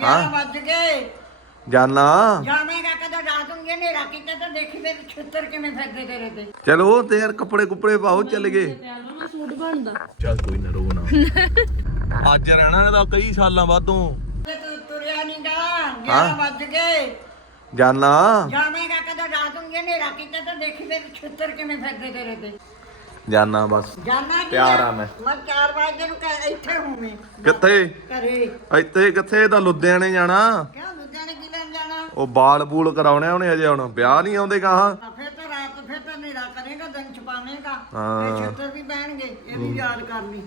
11 ਵੱਜ ਗਏ। ਜਾਨਾ। ਜਾਵੇਂਗਾ ਕਦੋਂ ਰਾਤ ਨੂੰ ਇਹਨੇ ਰਾਤੀ ਤੇ ਤਾਂ ਦੇਖੀ ਮੇਰੇ ਛਿੱਤਰ ਕਿਵੇਂ ਫਿਰਦੇ ਤੇਰੇ ਤੇ। ਚਲੋ ਤੇ ਯਾਰ ਕੱਪੜੇ ਕੁਪੜੇ ਪਾਓ ਚੱਲ ਗਏ। ਸੂਟ ਬਣਦਾ। ਚੱਲ ਕੋਈ ਨਾ ਰੋ ਨਾ। ਅੱਜ ਰਹਿਣਾ ਇਹਦਾ ਕਈ ਸਾਲਾਂ ਬਾਅਦੋਂ ਤੇ। ਤੂੰ ਤੁਰਿਆ ਨਹੀਂ ਗਾ ਹਾਂ। 11 ਵੱਜ ਗਏ। ਜਾਨਾ। ਜਾਵੇਂਗਾ ਕਦੋਂ ਰਾਤ ਨੂੰ ਇਹਨੇ ਰਾਤੀ ਤੇ ਤਾਂ ਦੇਖੀ ਮੇਰੇ ਛਿੱਤਰ ਕਿਵੇਂ ਫਿਰਦੇ ਤੇਰੇ ਤੇ। ਜਾਨਾ ਬਸ। ਕੀ ਪਿਆਰ ਆ? ਮੈਂ। ਮੈਂ 4 ਵਜੇ ਨੂੰ ਇੱਥੇ ਹੋਵੇਂ ਕਿੱਥੇ? ਘਰੇ। ਇੱਥੇ ਕਿੱਥੇ? ਤਾਂ ਲੁਧਿਆਣੇ ਜਾਣਾ। ਕਿਉਂ? ਲੁਧਿਆਣੇ ਕੀ ਲੈਣ ਜਾਣਾ? ਉਹ ਬਾਲ ਬੂਲ ਕਰਾਉਣੇ ਆ ਉਹਨੇ ਅਜੇ ਹੁਣ ਵਿਆਹ ਨਹੀਂ ਆਉਂਦੇ ਕਹਾਂ ਆ ਫਿਰ ਤਾਂ ਰਾਤ ਫਿਰ ਤਾਂ ਹਨੇਰਾ ਕਰੇਗਾ ਦਿਨ ਛਪਾਵੇਂਗਾ ਹਾਂ। ਇਹ ਛਿੱਤਰ ਵੀ ਪੈਣਗੇ ਇਹ ਵੀ ਯਾਦ ਕਰਨੀ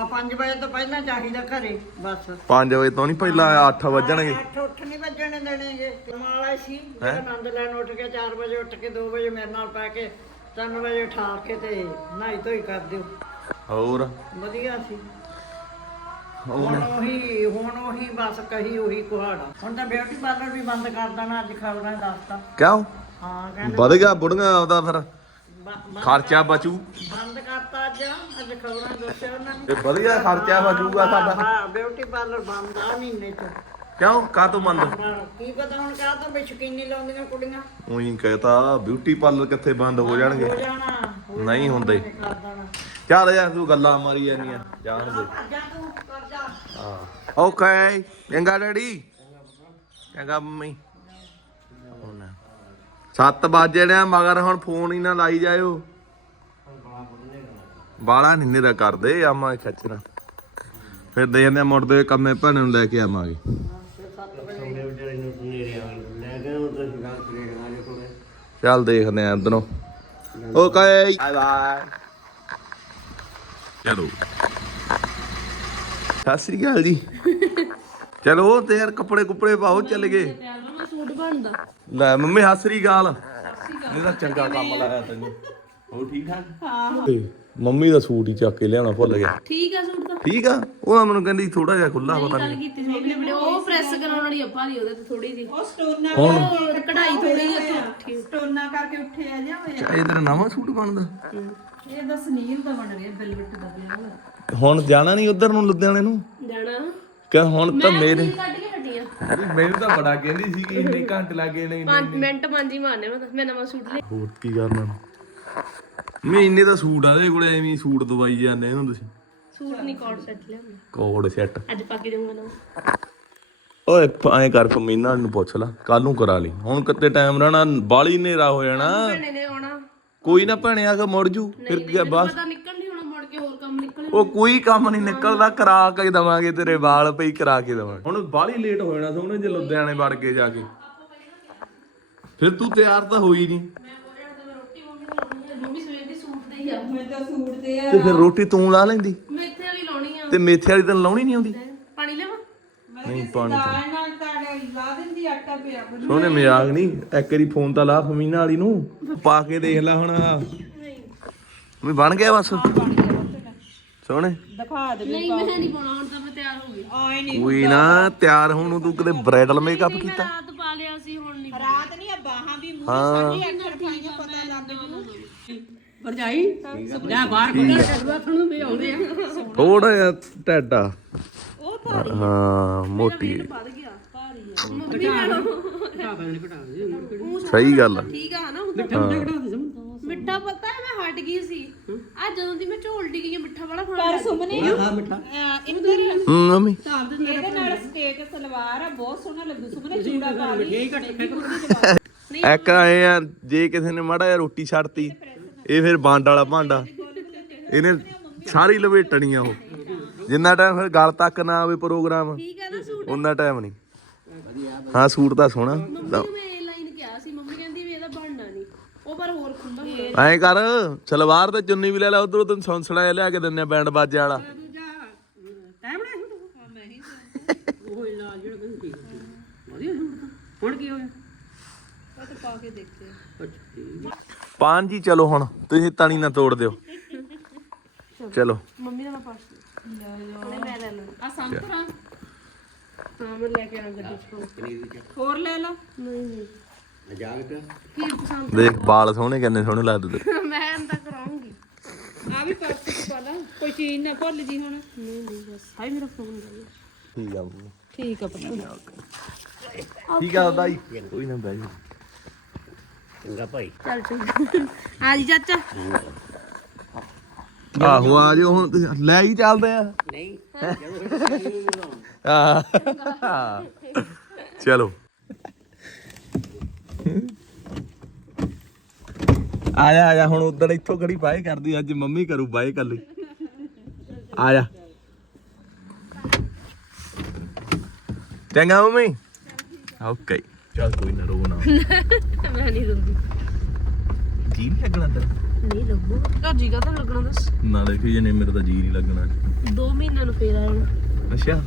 ਆ 5 ਵਜੇ ਤੋਂ ਪਹਿਲਾਂ ਚਾਹੀਦਾ ਘਰੇ ਬਸ। 5 ਵਜੇ ਤੋਂ ਨਹੀਂ ਪਹਿਲਾਂ 8 ਵੱਜਣਗੇ। ਅੱਠ ਉੱਠ ਨਹੀਂ ਵੱਜਣੇ ਦੇਣਗੇ ਕਮਾਲਾ ਸੀ। ਜਿਹੜਾ ਆਨੰਦ ਲੈਣ ਉੱਠ ਕੇ 4 ਵਜੇ ਉੱਠ ਕੇ 2 ਵਜੇ ਮੇਰੇ ਨਾਲ ਪੈ ਕੇ 3 ਵਜੇ ਉਠਾ ਕੇ ਤੇ ਨਹਾਈ ਧੋਈ ਕਰ ਦਿਓ। ਹੋਰ? ਵਧੀਆ ਸੀ। ਹੁਣ ਉਹੀ ਹੁਣ ਉਹੀ ਬਸ ਕਹੀ ਉਹੀ ਕੁਹਾੜਾ। ਹੁਣ ਤਾਂ ਬਿਊਟੀ ਪਾਰਲਰ ਵੀ ਬੰਦ ਕਰ ਦੇਣਾ ਅੱਜ ਖਬਰਾਂ ਦੱਸਤਾ। ਕਿਉਂ? ਹਾਂ ਕਹਿੰਦੇ ਵਧ ਗਿਆ ਬੁੜੀਆਂ ਉਹਦਾ ਫਿਰ। ਬ- ਬੰਦ- ਖਰਚਾ ਬਚੂ। ਬੰਦ ਕਰਤਾ ਅੱਜ ਅੱਜ ਖਬਰਾਂ ਦੱਸਿਆ ਉਹਨਾਂ ਨੇ। ਤੇ ਵਧੀਆ ਖਰਚਾ ਬਚੂਗਾ ਸਾਡਾ। ਹਾਂ ਬਿਊਟੀ ਪਾਰਲਰ ਬੰਦ ਆ ਮਹੀਨੇ ਚ। ਕਿਉਂ? ਕਾ ਤੋਂ ਹਾਂ, ਕੀ ਪਤਾ ਹੁਣ ਕਾਹ ਤੋਂ ਵੀ ਸ਼ਕੀਨੀ ਲਾਉਂਦੀਆਂ ਕੁੜੀਆਂ? ਉਹੀ ਕਹਤਾ ਬਿਊਟੀ ਪਾਰਲਰ ਕਿੱਥੇ ਬੰਦ ਹੋ ਜਾਣਗੇ ਹੋ ਜਾਣਾ। ਹੋ ਨਹੀਂ ਹੁੰਦੇ। ਜਾਣਾ, ਕਰ ਦੇਣਾ। ਚੱਲ ਯਾਰ ਤੂੰ ਗੱਲਾਂ ਮਾਰੀ ਜਾਂਦੀਆਂ ਜਾਣ ਦੇ। ਜਾ ਤੂੰ ਕਰ ਜਾ। ਹਾਂ। ਓਕੇ ਚੰਗਾ ਡੈਡੀ। ਚੰਗਾ ਮੰਮੀ। ਹੁਣ 7 ਵਜੇ ਨੇ ਮਗਰ ਹੁਣ ਫੋਨ ਹੀ ਨਾ ਲਾਈ ਜਾਇਓ। ਬਾਲਾ ਨਹੀਂ ਨੇਰਾ ਕਰਦੇ ਆਮਾ ਖੱਚਣਾ ਫਿਰ ਦੇ ਜਾਂਦੇ ਆ ਮੁੜਦੇ ਹੋਏ ਕੰਮੇ ਭੈਣ ਨੂੰ ਲੈ ਕੇ ਆਵਾਂਗੇ। ਚੱਲ ਦੇਖਦੇ ਆ ਅੰਦਰੋਂ ਓਕੇ। ਬਾਏ ਬਾਏ ਚਲੋ। ਸਤਿ ਸ੍ਰੀ ਅਕਾਲ ਜੀ। ਚਲੋ ਤੇ ਯਾਰ ਕੱਪੜੇ ਕੁਪੜੇ ਪਾਓ ਚੱਲ ਗਏ। ਸੂਟ ਬਣਦਾ। ਲੈ ਮੰਮੀ ਸਤਿ ਸ੍ਰੀ ਅਕਾਲ। ਇਹਦਾ ਚੰਗਾ ਕੰਮ ਲਾਇਆ ਤੈਨੂੰ। ਹੋ ਠੀਕ ਠਾਕ? ਹਾਂ। ਮੰਮੀ ਦਾ ਸੂਟ ਹੀ ਚੱਕ ਕੇ ਲਿਆਉਣਾ ਭੁੱਲ ਗਿਆ। ਠੀਕ ਆ ਸੂਟ ਤਾਂ। ਠੀਕ ਆ? ਉਹ ਮੈਨੂੰ ਕਹਿੰਦੀ ਥੋੜਾ ਜਿਹਾ ਖੁੱਲਾ ਪਤਾ ਗੱਲ ਨਹੀਂ ਕੀਤੀ ਸੀ ਮੰਮੀ ਨੇ ਵੀਡੀਓ ਉਹ ਪ੍ਰੈਸ ਕਰਾਉਣ ਵਾਲੀ ਆ ਭਾਰੀ ਉਹਦੇ ਤੇ ਥੋੜੀ ਜੀ ਉਹ ਸਟੋਨਾ ਕਢਾਈ ਥੋੜੀ ਜਿਹੀ ਉੱਥੇ ਸਟੋਨਾ ਕਰਕੇ ਉੱਠੇ ਆ ਜਾ ਹੋਇਆ? ਚਾਹੇ ਤੇਰਾ ਨਵਾਂ ਸੂਟ ਬਣਦਾ। ਇਹ ਤਾਂ ਸਨੀਲ ਦਾ ਬਣ ਰਿਹਾ ਵੈਲਵਟ ਦਾ ਹੁਣ ਜਾਣਾ ਨਹੀਂ ਉਧਰ ਨੂੰ ਲੁਧਿਆਣੇ ਨੂੰ? ਜਾਣਾ। ਕਿ ਹੁਣ ਤਾਂ ਮੇਰੇ ਮੈਂ ਕੱਢ ਕੇ ਹਟੀਆਂ ਮੈਨੂੰ ਤਾਂ ਬੜਾ ਕਹਿੰਦੀ ਸੀ ਕਿ ਇੰਨੇ ਘੰਟੇ ਲੱਗੇ ਨਹੀਂ 5 ਮਿੰਟ ਪੰਜ ਹੀ ਮਾਰਨੇ ਮੈਂ ਤਾਂ ਮੈਂ ਨਵਾਂ ਸੂਟ ਲਿਆ। ਹੋਰ ਕੀ ਕਰਨਾ? ਮੈਂ ਇੰਨੇ ਤਾਂ ਸੂਟ ਆ ਦੇ ਕੋਲੇ ਐਵੇਂ ਹੀ ਸੂਟ ਦਵਾਈ ਜਾਂਦੇ ਇਹਨੂੰ ਤੁਸੀਂ। ਸੂਟ ਨਹੀਂ ਕੋਡ ਸੈੱਟ ਲਿਆ ਕੋਡ ਸੈੱਟ ਅੱਜ ਪਾ ਕੇ ਜਾਊਂਗਾ ਨਾ। ਓਏ ਐਂ ਕਰ ਫਮੀਨਾ ਨੂੰ ਪੁੱਛ ਲੈ। ਕੱਲ ਨੂੰ ਕਰਾ ਲਈ। ਹੁਣ ਕਿਤੇ ਟਾਈਮ ਰਹਿਣਾ? ਬਾਲੀ ਹਨੇਰਾ ਹੋ ਜਾਣਾ। ਭੈਣੇ ਨੇ ਆਉਣਾ। ਕੋਈ ਨਾ ਭੈਣੇ ਆ ਕੇ ਮੁੜ ਜੂ। ਫਿਰ ਕੀ ਆ ਬਸ। ਪਤਾ ਨਿਕਲ ਨਹੀਂ ਹੋਣਾ ਮੁੜ ਕੇ ਹੋਰ ਕੰਮ ਨਿਕਲ ਉਹ ਕੋਈ ਕੰਮ ਨਹੀਂ ਨਿਕਲਦਾ ਕਰਾ ਕੇ ਦਵਾਂਗੇ ਤੇਰੇ ਵਾਲ ਪਈ ਕਰਾ ਕੇ ਦਵਾਂਗੇ। ਹੁਣ ਬਾਲੀ ਲੇਟ ਹੋ ਜਾਣਾ ਸੋਹਣੇ ਜੇ ਲੁਧਿਆਣੇ ਵੜ ਕੇ ਜਾ ਕੇ। ਫਿਰ ਤੂੰ ਤਿਆਰ ਤਾਂ ਹੋਈ ਨਹੀਂ। ਦੀ ਦੇ ਹੀ ਆ ਮੈਂ ਤਾਂ ਸੂਟ ਤੇ ਆ। ਤੇ ਫਿਰ ਰੋਟੀ ਤੂੰ ਲਾ ਲੈਂਦੀ? ਮੇਥੇ ਵਾਲੀ ਲਾਉਣੀ ਆ। ਤੇ ਮੇਥੇ ਵਾਲੀ ਤੈਨੂੰ ਲਾਉਣੀ ਨਹੀਂ ਆਉਂਦੀ? ਪਾਣੀ ਲੈਵਾਂ ਨਹੀਂ ਪਾਣੀ ਦਾਲ ਨਾਲ ਤਾੜੇ ਲਾ ਦਿੰਦੀ ਆਟਾ ਪਿਆ ਬਣ ਸੋਹਣੇ ਮਜ਼ਾਕ ਨਹੀਂ ਇੱਕ ਵਾਰੀ ਫੋਨ ਤਾਂ ਲਾ ਫਮੀਨਾ ਵਾਲੀ ਨੂੰ ਪਾ ਕੇ ਦੇਖ ਲੈ ਹੁਣ। ਵੀ ਬਣ ਗਿਆ ਬਸ? ਸੋਹਣੇ। ਦਿਖਾ ਦੇ ਨਹੀਂ ਮੈਂ ਨਹੀਂ ਪਾਉਣਾ ਹੁਣ ਤਾਂ ਮੈਂ ਤਿਆਰ ਹੋ ਗਈ। ਆਏ ਨਹੀਂ ਕੋਈ ਨਾ ਤਿਆਰ ਹੋਣ ਨੂੰ ਤੂੰ ਕਦੇ ਬ੍ਰਾਈਡਲ ਮੇਕਅਪ ਮੈਂ ਕੀਤਾ। ਰਾਤ ਪਾ ਲਿਆ ਸੀ ਹੁਣ ਨਹੀਂ ਰਾਤ ਨਹੀਂ ਆ ਬਾਹਾਂ ਵੀ ਮੂੰਹ ਅੱਖਰ ਖਾਈਆਂ ਪਤਾ ਲੱਗ ਜੂ। ਭਰਜਾਈ ਜਾ ਬਾਹਰ ਕੱਢ ਕੱਢਵਾ ਤੁਹਾਨੂੰ ਵੀ ਆਉਂਦੇ ਆ। ਥੋੜਾ ਜਿਹਾ ਟੈਡਾ ਹਾਂ ਮੋਟੀ ਵੱਧ ਗਿਆ ਭਾਰੀ ਆ। ਮੰਮੀ ਨਾਲ। ਸਹੀ ਗੱਲ ਆ। ਠੀਕ ਆ ਨਾ ਮਿੱਠਾ ਪਤਾ ਹੈ ਮੈਂ ਹਟ ਗਈ ਸੀ। ਆ ਜਦੋਂ ਦੀ ਮੈਂ ਝੋਲਦੀ ਗਈ ਆ, ਮਿੱਠਾ ਬੜਾ ਖਾਣਾ ਪਰ ਸੁਮਨੇ ਇੰਦਰ ਹੂੰ ਮੰਮੀ। ਇਹਦੇ ਨਾਲ ਸਟੇਟ ਸਲਵਾਰ ਆ ਬਹੁਤ ਸੋਹਣਾ ਲੱਗੂ। ਸੁਮਨੇ ਚੂੜਾ ਪਾ ਲਈ। ਇੱਕ ਆਏ ਆ ਜੇ ਕਿਸੇ ਨੇ ਮਾੜਾ ਜਿਹਾ ਰੋਟੀ ਛੱਡਤੀ। ਇਹ ਫਿਰ ਬਾਂਡ ਵਾਲਾ ਭਾਂਡਾ। ਇਹਨੇ ਸਾਰੀ ਲਵੇਟਣੀ ਆ ਉਹ। ਜਿੰਨਾ ਟਾਈਮ ਫਿਰ ਗੱਲ ਤੱਕ ਨਾ ਆਵੇ ਪ੍ਰੋਗਰਾਮ ਠੀਕ ਆ ਨਾ ਸੂਟ? ਉਹਨਾਂ ਟਾਈਮ ਨਹੀਂ। ਹਾਂ ਸੂਟ ਤਾਂ ਸੋਹਣਾ। ਮੈਂ ਇਹ ਲਾਈਨ ਕਿਹਾ ਸੀ ਮੰਮੀ ਕਹਿੰਦੀ ਵੀ ਇਹਦਾ ਬਣਨਾ ਨਹੀਂ। ਉਹ ਪਰ ਹੋਰ ਖੁੱਲਾ ਹੋਣਾ। ਐਂ ਕਰ ਸਲਵਾਰ ਤੇ ਚੁੰਨੀ ਵੀ ਲੈ ਲੈ ਉਧਰੋਂ ਤੈਨੂੰ ਸੌਂਸੜਾ ਜਿਹਾ ਲਿਆ ਕੇ ਦਿੰਨੇ ਆ ਬੈਂਡ ਬਾਜੇ ਵਾਲਾ। ਪਾਣ ਜੀ ਚਲੋ ਹੁਣ ਤੁਸੀਂ ਤਣੀ ਨਾ ਤੋੜ ਦਿਓ। ਚਲੋ। ਮੰਮੀ ਦਾ ਮੈਂ ਪਾਸ। ਲੈ ਮੈਂ ਲੈ ਲਾਂ ਆ ਸੰਤਰਾ ਹਾਂ ਮੈਂ ਲੈ ਕੇ ਆਣਾ ਗੱਡੀ ਚ ਹੋਰ। ਲੈ ਲਾ ਨਹੀਂ ਨਹੀਂ। ਕੀ। ਪਸੰਦ ਦੇਖ ਵਾਲ ਸੋਹਣੇ ਕਿੰਨੇ ਸੋਹਣੇ ਲੱਗਦੇ ਮੈਂ ਤਾਂ ਕਰਾਉਂਗੀ ਆ ਵੀ ਪਰਸ ਚ ਪਾ ਲਾ। ਕੋਈ ਚੀਜ਼ ਨਾ ਭੁੱਲ ਜੀ ਹੁਣ। ਨਹੀਂ ਨਹੀਂ ਬਸ। ਹਾਈ ਮੇਰਾ ਫੋਨ ਦੇ ਠੀਕ ਆ ਮੰਮੀ। ਠੀਕ ਆ ਪੁੱਤ। ਠੀਕ ਆ ਦਾਈ ਕੋਈ ਨਾ ਬਹਿ ਜਾ ਚੱਲ ਚੱਲ ਆ ਜੀ ਚਾਚਾ। ਆਹੋ ਆ ਜਾਓ ਹੁਣ ਤੁਸੀਂ। ਲੈ ਹੀ ਚੱਲਦੇ ਆ। ਨਹੀਂ ਚਲੋ। ਆ ਜਾ ਆ ਜਾ ਹੁਣ ਉਧਰ ਇੱਥੋਂ ਖੜੀ ਬਾਏ ਕਰਦੀ ਅੱਜ ਮੰਮੀ ਕਰੂ ਬਾਏ ਕੱਲੀ ਆ ਜਾ ਚੰਗਾ ਮੰਮੀ। ਓਕੇ। ਚੱਲ ਕੋਈ ਨਾ ਰੋ ਨਾ। ਨਹੀਂ ਰੋਂਦੀ ਜੀ ਨਹੀਂ ਲੱਗਣਾ ਤੇਰਾ? ਨਹੀਂ ਲੱਗੂ। ਘਰ ਜੀ ਕਾ ਤਾਂ ਲੱਗਣਾ ਦੱਸ? ਨਾਲੇ ਕਿ ਜਨੇ ਮੇਰੇ ਤਾਂ ਜੀ ਨਹੀਂ ਲੱਗਣਾ। 2 ਮਹੀਨਿਆਂ ਨੂੰ ਫੇਰ ਆ ਜਾਣਾ ਅੱਛਾ।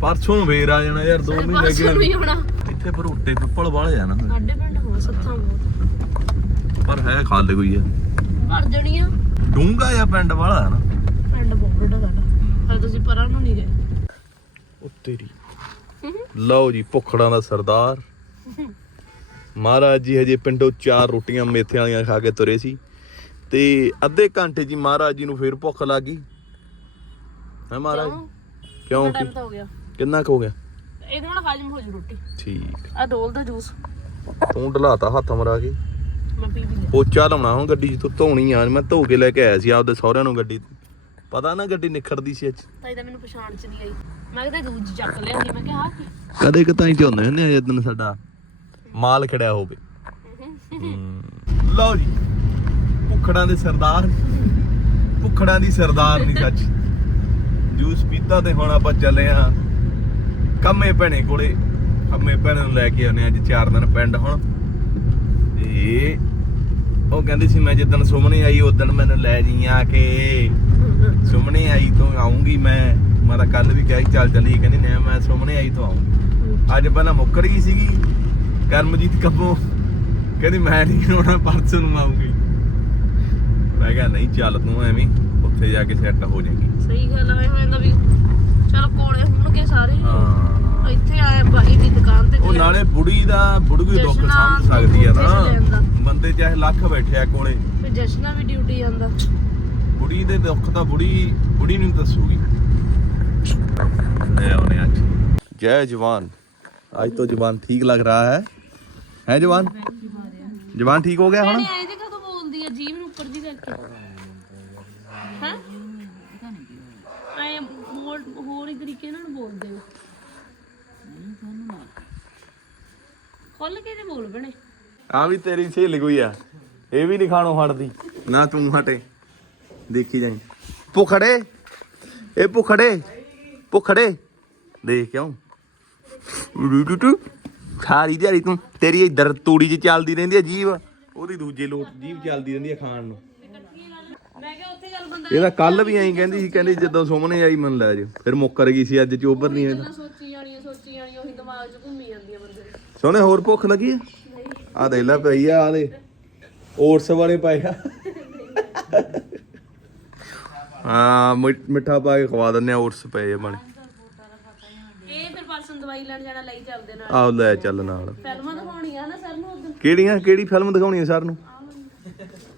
ਪਰਸੋਂ ਵੇਰ ਆ ਜਾਣਾ ਯਾਰ 2 ਮਹੀਨੇ ਪਰਸੋਂ ਨੂੰ ਹੀ ਅੱਗੇ ਆਉਣਾ। ਇੱਥੇ ਭਰੋਟੇ ਪਿੱਪਲ ਵਾਲੇ ਆ ਨਾ ਸਾਡੇ ਪਿੰਡ ਹੋ ਸੱਥਾਂ ਬਹੁਤ ਪਰ ਹੈ ਖਾਲ ਕੋਈ ਆ। ਭਰ ਜਣੀਆਂ ਡੂੰਗਾ ਜਾਂ ਪਿੰਡ ਵਾਲਾ ਹੈ ਨਾ। ਪਿੰਡ ਬਹੁਤ ਵੱਡਾ ਸਾਡਾ। ਹਲੇ ਤੁਸੀਂ ਪਰਾਂ ਨੂੰ ਨਹੀਂ ਗਏ। ਉਹ ਤੇਰੀ। ਲਓ ਜੀ ਭੁੱਖੜਾਂ ਦਾ ਸਰਦਾਰ। ਮਹਾਰਾਜ ਜੀ ਹਜੇ ਪਿੰਡੋਂ ਚਾਰ ਰੋਟੀਆਂ ਮੇਥੇ ਵਾਲੀਆਂ ਖਾ ਕੇ ਤੁਰੇ ਸੀ ਤੇ ਅੱਧੇ ਘੰਟੇ ਜੀ ਮਹਾਰਾਜ ਜੀ ਨੂੰ ਫੇਰ ਭੁੱਖ ਲੱਗ ਗਈ। ਹੈ ਮਹਾਰਾਜ? ਕਿਉਂ? ਟਾਈਮ ਤਾਂ ਹੋ ਗਿਆ? ਕਿੰਨਾ ਕੁ ਹੋ ਗਿਆ? ਇਹਦੇ ਨਾਲ ਹਾਜ਼ਮ ਹੋ ਜੂ ਰੋਟੀ। ਠੀਕ। ਆ ਡੋਲ ਦਾ ਜੂਸ। ਤੂੰ ਢਲਾਤਾ ਹੱਥ ਮਰਾ ਕੇ। ਮੈਂ ਪੀ ਵੀ ਲਿਆ ਪੋਚਾ ਲਾਉਣਾ ਹੁਣ ਗੱਡੀ 'ਚ ਤੂੰ ਧੋਣੀ ਆ ਮੈਂ ਧੋ ਕੇ ਲੈ ਕੇ ਆਇਆ ਸੀ ਆਪਦੇ ਸਹੁਰਿਆਂ ਨੂੰ ਗੱਡੀ ਪਤਾ ਨਾ ਗੱਡੀ ਨਿਖਰਦੀ ਸੀ ਅੱਜ। ਤਾਂ ਇਹਦਾ ਮੈਨੂੰ ਪਛਾਣ ਚ ਨਹੀਂ ਆਈ। ਮੈਂ ਕਿਹਾ ਦੂਜੀ ਚੱਕ ਲਿਆਂਦੀ ਮੈਂ ਕਿਹਾ ਕਦੇ ਕਤਾਈ ਚ ਹੁੰਦੇ ਹੁੰਦੇ ਆ ਜਦੋਂ ਸਾਡਾ ਮਾਲ ਖੜਿਆ ਹੋਵੇ। ਹਮ, ਲਓ ਜੀ ਭੁੱਖੜਾਂ ਦੇ ਸਰਦਾਰ। ਭੁੱਖੜਾਂ ਦੀ ਸਰਦਾਰ ਨਹੀਂ ਸੱਚ। ਜੂਸ ਪੀਤਾ ਤੇ ਹੁਣ ਆਪਾਂ ਚੱਲੇ ਆ ਕੰਮੇ ਭੈਣੇ ਕੋਲੇ। ਕੰਮੇ ਭੈਣੇ ਨੂੰ ਲੈ ਕੇ ਆਉਨੇ ਅੱਜ 4 ਦਿਨ ਪਿੰਡ ਹੁਣ। ਤੇ ਉਹ ਕਹਿੰਦੀ ਸੀ ਮੈਂ ਜਿੱਦਣ ਸੁਮਣੇ ਆਈ ਉਦੋਂ ਮੈਨੂੰ ਲੈ ਜੀ ਆ ਕੇ। ਸੁਮਣੇ ਆਈ ਤੋਂ ਆਉਂਗੀ ਮੈਂ। ਮੈਂ ਤਾਂ ਕੱਲ ਵੀ ਕਿਹਾ ਚੱਲ ਚੱਲੀ ਕਹਿੰਦੀ ਨਹੀਂ ਮੈਂ ਸੁਮਣੇ ਆਈ ਤੋਂ ਆਉਂਗੀ ਅੱਜ ਪਹਿਲਾਂ ਮੁੱਕਰ ਗਈ ਸੀਗੀ। ਕਰਮਜੀਤ ਕੱਬੋਂ ਕਹਿੰਦੀ ਮੈਂ ਨਹੀਂ ਆਉਣਾ ਪਰਸੋਂ ਨੂੰ ਆਉਂਗੀ ਮੈਂ ਕਿਹਾ ਨਹੀਂ ਚੱਲ ਤੂੰ ਐਵੇਂ ਉੱਥੇ ਜਾ ਕੇ ਸੈੱਟ ਹੋ ਜਾਏਗੀ। ਸਹੀ ਗੱਲ ਆ ਹੋ ਜਾਂਦਾ ਵੀ ਚਲ ਕੋਲੇ ਹੋਣਗੇ ਸਾਰੇ। ਹਾਂ। ਇੱਥੇ ਆਏ ਬਾਈ ਦੀ ਦੁਕਾਨ ਤੇ ਉਹ ਨਾਲੇ ਬੁੜੀ ਦਾ ਬੁੜਗੀ ਦੁੱਖ ਸਮਝ ਸਕਦੀ ਆ ਨਾ। ਬੰਦੇ ਚਾਹੇ ਲੱਖ ਬੈਠਿਆ ਕੋਲੇ। ਫਿਰ ਜਸ਼ਨਾ ਵੀ ਡਿਊਟੀ ਜਾਂਦਾ। ਬੁੜੀ ਦੇ ਦੁੱਖ ਤਾਂ ਬੁੜੀ ਬੁੜੀ ਨੂੰ ਦੱਸੂਗੀ। ਲੈ ਆਉਨੇ ਅੱਜ। ਜੈ ਜਵਾਨ। ਅੱਜ ਤੋਂ ਜਵਾਨ ਠੀਕ ਲੱਗ ਰਹਾ ਹੈ। ਹੈ ਜਵਾਨ? ਜਵਾਨ ਠੀਕ ਹੋ ਗਿਆ ਹੁਣ? ਬੋਲਦੀ ਆ ਜੀਵ ਨੂੰ ਉੱਪਰ ਦੀ ਕਰਕੇ। ਹਾਂ? ਆਏ ਹੋਰ ਹੋਰ ਹੀ ਤਰੀਕੇ ਨਾਲ ਬੋਲਦੇ ਹੋ। ਖੋਲ ਕੇ ਤੇ ਬੋਲ ਬਣੇ ਆ ਵੀ ਤੇਰੀ ਸਹੇਲੀ ਕੋਈ ਆ ਇਹ ਵੀ ਨਹੀਂ ਖਾਣੋਂ ਹਟਦੀ। ਨਾ ਤੂੰ ਹਟੇ ਦੇਖੀ ਜਾਈ। ਭੁਖੜੇ ਇਹ ਭੁਖੜੇ ਭੁਖੜੇ। ਦੇਖ ਕਿਉਂ? ਟੂ ਸਾਰੀ ਦਿਹਾੜੀ ਤੂੰ ਤੇਰੀ ਇਧਰ ਤੂੜੀ 'ਚ ਚੱਲਦੀ ਰਹਿੰਦੀ ਆ ਜੀਵ। ਉਹਦੀ ਦੂਜੇ ਲੋਟ ਜੀਵ ਚੱਲਦੀ ਰਹਿੰਦੀ ਆ ਖਾਣ ਨੂੰ। ਮੈਂ ਕਿਹਾ ਉੱਥੇ ਚੱਲ ਬੰਦਾ ਇਹਦਾ ਕੱਲ ਵੀ ਐਂ ਕਹਿੰਦੀ ਸੀ ਕਹਿੰਦੀ ਜਦੋਂ ਸੁਮਨੇ ਆਈ ਮਨ ਲੈ ਜਾ ਫਿਰ ਮੁੱਕਰ ਗਈ ਸੀ ਅੱਜ ਚੋਬਰ ਨਹੀਂ ਆਇਆ। ਸੋਚੀ ਜਾਣੀ ਸੋਚੀ ਜਾਣੀ ਉਹੀ ਦਿਮਾਗ 'ਚ ਘੁੰਮੀ ਜਾਂਦੀ ਆ ਬੰਦੇ ਦੇ। ਸੋਹਣੇ ਹੋਰ ਭੁੱਖ ਲੱਗੀ ਆ? ਆ ਦੇ ਲੈ ਪਈ ਆ ਆ ਦੇ। ਓਟਸ ਵਾਲੇ ਪਏ ਆ। ਹਾਂ ਮਿ- ਮਿੱਠਾ ਪਾ ਕੇ ਖਵਾ ਦਿੰਨੇ ਆ ਓਟਸ ਪਏ ਆ ਬਣੇ ਇਹ ਫਿਰ ਪਰਸੋਂ ਦਵਾਈ ਲੈਣ ਜਾਣਾ ਲਈ ਚੱਲਦੇ ਨਾਲ। ਆਹ ਲੈ ਚੱਲ ਨਾਲ। ਫਿਲਮਾਂ ਦਿਖਾਉਣੀਆਂ ਨਾ ਸਰ ਨੂੰ ਉਦੋਂ। ਕਿਹੜੀਆਂ ਕਿਹੜੀ ਫਿਲਮ ਦਿਖਾਉਣੀ ਹੈ ਸਰ ਨੂੰ?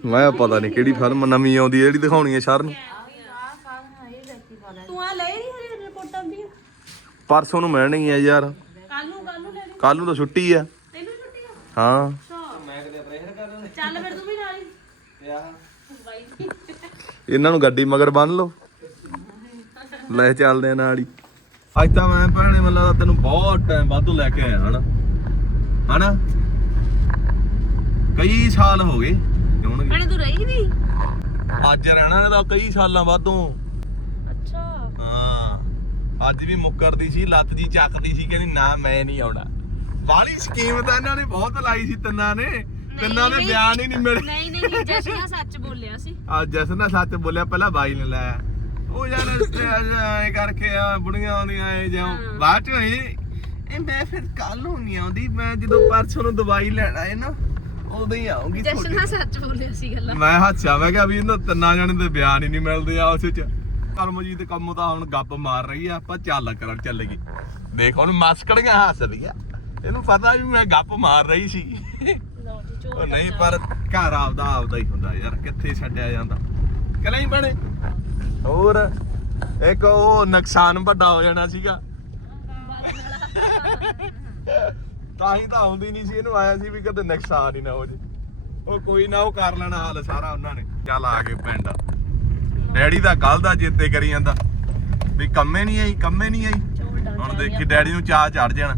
ਮੈਂ ਪਤਾ ਨਹੀਂ ਕਿਹੜੀ ਫਿਲਮ ਨਵੀਂ ਆਉਂਦੀ ਹੈ ਜਿਹੜੀ ਦਿਖਾਉਣੀ ਹੈ ਸਰ ਨੂੰ। ਤੂੰ ਆ ਲੈ ਨਹੀਂ ਹਰੇ ਰਿਪੋਰਟਾਂ ਦੀਆਂ ਪਰਸੋਂ ਨੂੰ ਮਿਲਣੀ ਹੈ ਯਾਰ। ਕੱਲ ਨੂੰ ਕੱਲ ਨੂੰ ਲੈ ਲਈ। ਕੱਲ ਨੂੰ ਤਾਂ ਛੁੱਟੀ ਆ ਤੈਨੂੰ ਛੁੱਟੀ ਆ? ਹਾਂ। ਚੱਲ ਫਿਰ ਤੂੰ ਵੀ ਨਾਲ ਹੀ। ਬਾਈ ਇਹਨਾਂ ਨੂੰ ਗੱਡੀ ਮਗਰ ਬੰਨ ਲਓ। ਲੈ ਚੱਲਦੇ ਆ ਨਾਲ ਹੀ। ਅੱਜ ਤਾਂ ਮੈਂ ਭੈਣੇ ਮੈਨੂੰ ਲੱਗਦਾ ਤੈਨੂੰ ਬਹੁਤ ਟਾਈਮ ਵਾਧੂ ਲੈ ਕੇ ਆਇਆ ਹਨਾ? ਹਨਾ? ਕਈ ਸਾਲ ਹੋ ਗਏ ਹੋਣਗੇ ਭੈਣੇ ਤੂੰ ਰਹੀ ਨਹੀਂ ਅੱਜ ਰਹਿਣਾ ਨੇ ਤਾਂ ਕਈ ਸਾਲਾਂ ਬਾਅਦੋਂ ਅੱਛਾ। ਹਾਂ। ਅੱਜ ਵੀ ਮੁੱਕਰਦੀ ਸੀ ਲੱਤ ਜੀ ਚੱਕਦੀ ਸੀ ਕਹਿੰਦੀ ਨਾ ਮੈਂ ਨਹੀਂ ਆਉਣਾ। ਬਾਲੀ ਸਕੀਮ ਤਾਂ ਇਹਨਾਂ ਨੇ ਬਹੁਤ ਲਾਈ ਸੀ ਤਿੰਨਾਂ ਨੇ। ਤਿੰਨਾਂ ਦੇ ਬਿਆਨ ਹੀ ਨਹੀਂ ਮਿਲੇ। ਨਹੀਂ ਨਹੀਂ ਜਸ਼ਨਾ ਸੱਚ ਬੋਲਿਆ ਸੀ। ਆ ਜਸਨ ਸੱਚ ਬੋਲਿਆ ਪਹਿਲਾਂ ਬਾਈ ਨੇ ਲਾਇਆ ਉਹ ਯਾਰ ਐ ਕਰਕੇ ਆ ਬੁੜੀਆਂ ਆਉਂਦੀਆਂ ਐ ਜਾਂ ਬਾਅਦ ਚ ਹੋਈ ਇਹ ਮੈਂ ਫਿਰ ਕੱਲ ਨੂੰ ਨਹੀਂ ਆਉਂਦੀ ਮੈਂ ਜਦੋਂ ਪਰਸੋਂ ਨੂੰ ਦਵਾਈ ਲੈਣਾ ਹੈ ਨਾ ਉਦੋਂ ਹੀ ਆਉਂਗੀ ਜਸ਼ਨਾ ਸੱਚ ਬੋਲਿਆ ਸੀ ਗੱਲਾਂ। ਮੈਂ ਹੱਸਿਆ ਮੈਂ ਕਿਹਾ ਵੀ ਇਹਨਾਂ ਤਿੰਨਾਂ ਜਣੇ ਦੇ ਬਿਆਨ ਹੀ ਨਹੀਂ ਮਿਲਦੇ ਆ ਉਸ ਚ। ਕਰਮਜੀਤ ਕੰਮ ਤਾਂ ਹੁਣ ਗੱਪ ਮਾਰ ਰਹੀ ਆ ਆਪਾਂ ਚੱਲ ਕਰਨ ਚੱਲੇਗੀ ਦੇਖ ਹੁਣ ਮਸਕੜੀਆਂ ਹੱਸਦੀ ਆ ਇਹਨੂੰ ਪਤਾ ਵੀ ਮੈਂ ਗੱਪ ਮਾਰ ਰਹੀ ਸੀ। ਉਹ ਨਹੀਂ ਪਰ ਘਰ ਆਪਦਾ ਆਪਦਾ ਹੀ ਹੁੰਦਾ ਯਾਰ ਕਿੱਥੇ ਛੱਡਿਆ ਜਾਂਦਾ। ਬਣੇ। ਹੋਰ ਇੱਕ ਉਹ ਨੁਕਸਾਨ ਵੱਡਾ ਹੋ ਜਾਣਾ ਸੀਗਾ। ਤਾਂ ਹੀ ਤਾਂ ਆਉਂਦੀ ਨਹੀਂ ਸੀ ਇਹਨੂੰ ਆਇਆ ਸੀ ਵੀ ਕਦੇ ਨੁਕਸਾਨ ਹੀ ਨਾ ਹੋ ਜੇ। ਉਹ ਕੋਈ ਨਾ ਉਹ ਕਰ ਲੈਣਾ ਹਾਲ ਸਾਰਾ ਉਹਨਾਂ ਨੇ। ਚੱਲ ਆ ਗਏ ਪਿੰਡ। ਡੈਡੀ ਦਾ ਕੱਲ ਦਾ ਜਿੱਤੇ ਕਰੀ ਜਾਂਦਾ। ਵੀ ਕੰਮੇ ਨਹੀਂ ਆਈ ਕੰਮੇ ਨਹੀਂ ਆਈ। ਹੁਣ ਦੇਖੀ ਡੈਡੀ ਨੂੰ ਚਾਹ ਚੜ ਜਾਣਾ।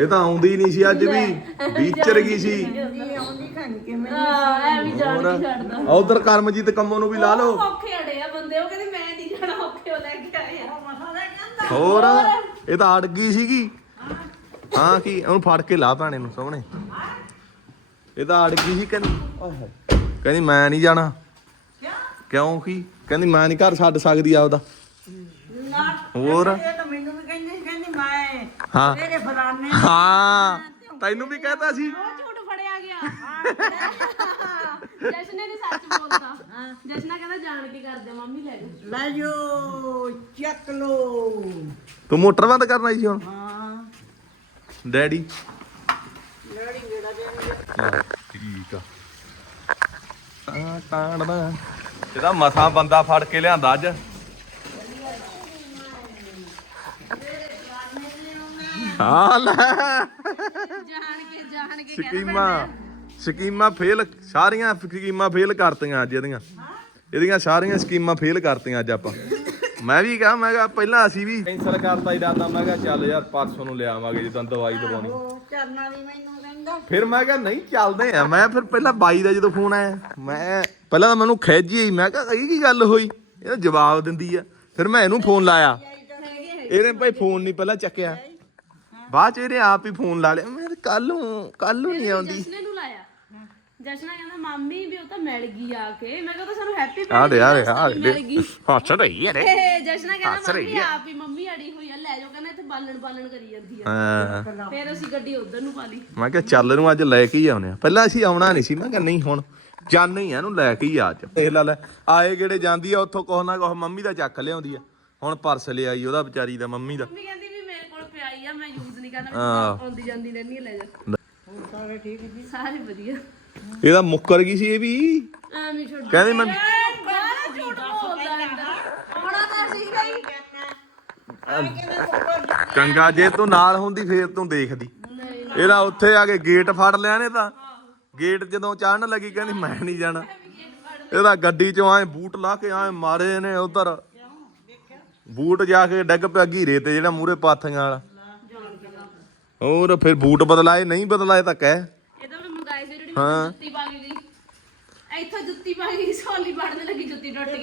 ਇਹ ਤਾਂ ਆਉਂਦੀ ਨਹੀਂ ਸੀ ਅੱਜ ਵੀ। ਵਿਚਰ ਗਈ ਸੀ। ਜੀ ਆਉਂਦੀ ਖਾਣੀ ਕਿਵੇਂ ਹਾਂ ਐ ਵੀ ਜਾਣ ਕੇ ਛੱਡਦਾ। ਉਧਰ ਕਰਮਜੀਤ ਕੰਮੋਂ ਨੂੰ ਵੀ ਲਾ ਲਓ। ਔਖੇ ਅੜੇ ਆ ਬੰਦੇ ਉਹ ਕਹਿੰਦੇ ਮੈਂ ਨਹੀਂ ਜਾਣਾ ਔਖੇ ਹੋ ਲੈ ਕੇ ਆਏ ਆ। ਮਸਾ ਦਾ ਕਹਿੰਦਾ ਹੋਰ? ਇਹ ਤਾਂ ਅੜ ਗਈ ਸੀਗੀ। ਹਾਂ। ਕੀ? ਉਹਨੂੰ ਫੜ ਕੇ ਲਾ ਭਾਣੇ ਨੂੰ ਸਾਹਮਣੇ। ਇਹ ਤਾਂ ਅੜ ਗਈ ਸੀ ਕਹਿੰਦੀ। ਓਏ ਕਹਿੰਦੀ ਮੈਂ ਨਹੀਂ ਜਾਣਾ। ਕਿਉਂ? ਕੀ? ਕਹਿੰਦੀ ਮੈਂ ਨਹੀਂ ਘਰ ਛੱਡ ਸਕਦੀ ਆਪਦਾ। ਨਾ। ਹੋਰ? ਇਹ ਤਾਂ ਮੈਨੂੰ ਵੀ ਕਹਿੰਦੀ ਸੀ, ਕਹਿੰਦੀ ਮੈਂ ਹਾਂ। ਤੇਰੇ ਫਲਾਣੇ ਹਾਂ ਤੈਨੂੰ ਵੀ ਕਹਤਾ ਸੀ। ਉਹ ਝੂਠ ਫੜਿਆ ਗਿਆ। ਜਸ਼ਨੇ ਨੇ ਸੱਚ ਬੋਲਤਾ। ਜਸ਼ਨਾ ਕਹਿੰਦਾ ਜਾਣ ਕੇ ਕਰਦੇ ਮੰਮੀ ਲੈ ਗਈ ਲੈ ਜੋ ਚੱਕ ਲੋ। ਤੂੰ ਮੋਟਰ ਬੰਦ ਕਰਨਾ ਸੀ ਹੁਣ? ਹਾਂ। ਡੈਡੀ? ਲੜੀ ਗੇੜਾ ਦੇਣਗੇ ਠੀਕ ਆ। ਤਾਂ ਤਾਣਦਾ ਇਹਦਾ ਮਸਾਂ ਬੰਦਾ ਫੜ ਕੇ ਲਿਆਂਦਾ ਅੱਜ। ਹਾਂ। ਲੈ ਜਾਣ ਕੇ ਜਾਣ ਕੇ ਸਕੀਮਾਂ ਸਕੀਮਾਂ ਫੇਲ ਸਾਰੀਆਂ ਸਕੀਮਾਂ ਫੇਲ ਕਰਤੀਆਂ ਅੱਜ ਇਹਦੀਆਂ। ਇਹਦੀਆਂ ਸਾਰੀਆਂ ਸਕੀਮਾਂ ਫੇਲ ਕਰਤੀਆਂ ਅੱਜ ਆਪਾਂ। ਮੈਂ ਵੀ ਕਹਾ ਮੈਂ ਕਿਹਾ ਪਹਿਲਾਂ ਅਸੀਂ ਵੀ ਕੈਂਸਲ ਕਰਤਾ ਇਰਾਦਾ ਮੈਂ ਕਿਹਾ ਚੱਲ ਯਾਰ ਪਰਸੋਂ ਨੂੰ ਲਿਆਵਾਂਗੇ ਜਦੋਂ ਦਵਾਈ ਦਵਾਉਣੀ। ਉਹ ਚਰਨਾਂ ਦੀ ਮੈਨੂੰ ਕਹਿੰਦਾ। ਫਿਰ ਮੈਂ ਕਿਹਾ ਨਹੀਂ ਚੱਲਦੇ ਆ। ਮੈਂ ਫਿਰ ਪਹਿਲਾਂ ਬਾਈ ਦਾ ਜਦੋਂ ਫੋਨ ਆਇਆ ਮੈਂ ਪਹਿਲਾਂ ਤਾਂ ਮੈਨੂੰ ਖਿੱਚ ਆਈ। ਮੈਂ ਕਿਹਾ ਇਹ ਕੀ ਗੱਲ ਹੋਈ? ਇਹ ਜਵਾਬ ਦਿੰਦੀ ਆ। ਫਿਰ ਮੈਂ ਇਹਨੂੰ ਫੋਨ ਲਾਇਆ। ਇਹਨੇ ਭਾਈ ਫੋਨ ਨਹੀਂ ਪਹਿਲਾਂ ਚੱਕਿਆ। ਬਾਅਦ ਚ ਇਹਨੇ ਆਪ ਹੀ ਫੋਨ ਲਾ ਲਿਆ। ਮੈਂ ਕੱਲ ਨੂੰ ਕੱਲ ਨੂੰ ਨਹੀਂ ਆਉਂਦੀ। ਜਸ਼ਨੇ ਨੂੰ ਲਾਇਆ। ਜਸ਼ਨਾ ਕਹਿੰਦਾ ਮਾਮੀ ਵੀ ਉਹ ਤਾਂ ਮਿਲ ਗਈ ਆ ਕੇ। ਮੈਂ ਕਹਿੰਦਾ ਸਾਨੂੰ ਹੈਪੀ ਆ ਦੇ ਆ ਦੇ ਆ ਦੇ। ਹੱਸ ਰਹੀ ਹੈ ਰੇ। ਜਸ਼ਨਾ ਕਹਿੰਦਾ ਮੰਮੀ। ਆਪ ਹੀ ਮੰਮੀ ਅੜੀ ਹੋਈ ਆ ਲੈ ਜਾਓ। ਕਹਿੰਦਾ ਇੱਥੇ ਬਾਲਣ ਬਾਲਣ ਕਰੀ ਜਾਂਦੀ ਆ। ਫਿਰ ਅਸੀਂ ਗੱਡੀ ਉਧਰ ਨੂੰ ਪਾ ਲਈ। ਮੈਂ ਕਿਹਾ ਚੱਲ ਨੂੰ ਅੱਜ ਲੈ ਕੇ ਹੀ ਆਉਨੇ ਆ ਪਹਿਲਾਂ ਅਸੀਂ ਆਉਣਾ ਨਹੀਂ ਸੀ। ਮੈਂ ਕਿਹਾ ਨਹੀਂ ਹੁਣ ਜਾਣੇ ਹੀ ਆ ਇਹਨੂੰ ਲੈ ਕੇ ਹੀ ਆ ਅੱਜ। ਇਹ ਲੈ ਆਏ ਕਿਹੜੇ ਜਾਂਦੀ ਆ ਉੱਥੋਂ ਕੁਛ ਨਾ ਕੁਛ ਮੰਮੀ ਦਾ ਚੱਕ ਲਿਆਉਂਦੀ ਆ। ਹੁਣ ਪਰਸ ਲਿਆਈ ਉਹਦਾ ਵਿਚਾਰੀ ਦਾ ਮੰਮੀ ਦਾ। ਮੰਮੀ ਕਹਿੰਦੀ ਵੀ ਮੇਰੇ ਕੋਲ ਪਿਆਈ ਆ ਮੈਂ ਯੂਜ਼ ਨਹੀਂ ਕਰਨਾ ਹਾਂ। ਮੈਂ ਆਉਂਦੀ ਜਾਂਦੀ ਰਹਿੰਦੀ ਆ, ਲੈ ਜਾ। ਹੋਰ ਸਾਰੇ ਠੀਕ ਜੀ ਸਾਰੇ ਵਧੀਆ। ਇਹਦਾ ਮੁੱਕਰ ਗਈ ਸੀ ਇਹ ਵੀ? ਐਵੇਂ ਛੋੜ ਕਹਿੰਦੀ ਮੈਂ ਗਾਣਾ ਝੂਠ ਬੋਲਦਾ ਹੁੰਦਾ ਆਉਣਾ ਤਾਂ ਸੀਗਾ ਹੀ ਚੰਗਾ ਜੇ ਤੂੰ ਨਾਲ ਹੁੰਦੀ ਫੇਰ ਤੂੰ ਦੇਖਦੀ। ਇਹਦਾ ਉੱਥੇ ਆ ਕੇ ਗੇਟ ਫੜ ਲਿਆ ਨੇ ਤਾਂ। ਗੇਟ ਜਦੋਂ ਚੜਨ ਲੱਗੀ ਕਹਿੰਦੀ ਮੈਂ ਨਹੀਂ ਜਾਣਾ। ਇਹਦਾ ਗੱਡੀ ਚੋਂ ਆਏ ਬੂਟ ਲਾ ਕੇ ਆਏ ਮਾਰੇ ਨੇ ਉਧਰ। ਬੂਟ ਜਾ ਕੇ ਡੱਗ ਪਿਆ ਘੀਰੇ ਤੇ ਜਿਹੜਾ ਮੂਰੇ ਪਾਥੀਆਂ ਵਾਲਾ। ਹੋਰ ਫਿਰ ਬੂਟ ਬਦਲਾਏ ਨਹੀਂ ਬਦਲਾਏ ਤਾਂ ਕਹਿ। ਇਹ ਤਾਂ ਮੈਂ ਮੰਗਾਈ ਸੀ ਜਿਹੜੀ ਹਾਂ। ਜੁੱਤੀ ਪਾ ਕੇ ਗਈ ਇੱਥੋਂ ਜੁੱਤੀ ਪਾ ਕੇ ਗਈ ਸੌਲੀ ਵੜਨ ਲੱਗੀ ਜੁੱਤੀ ਟੁੱਟ ਗਈ।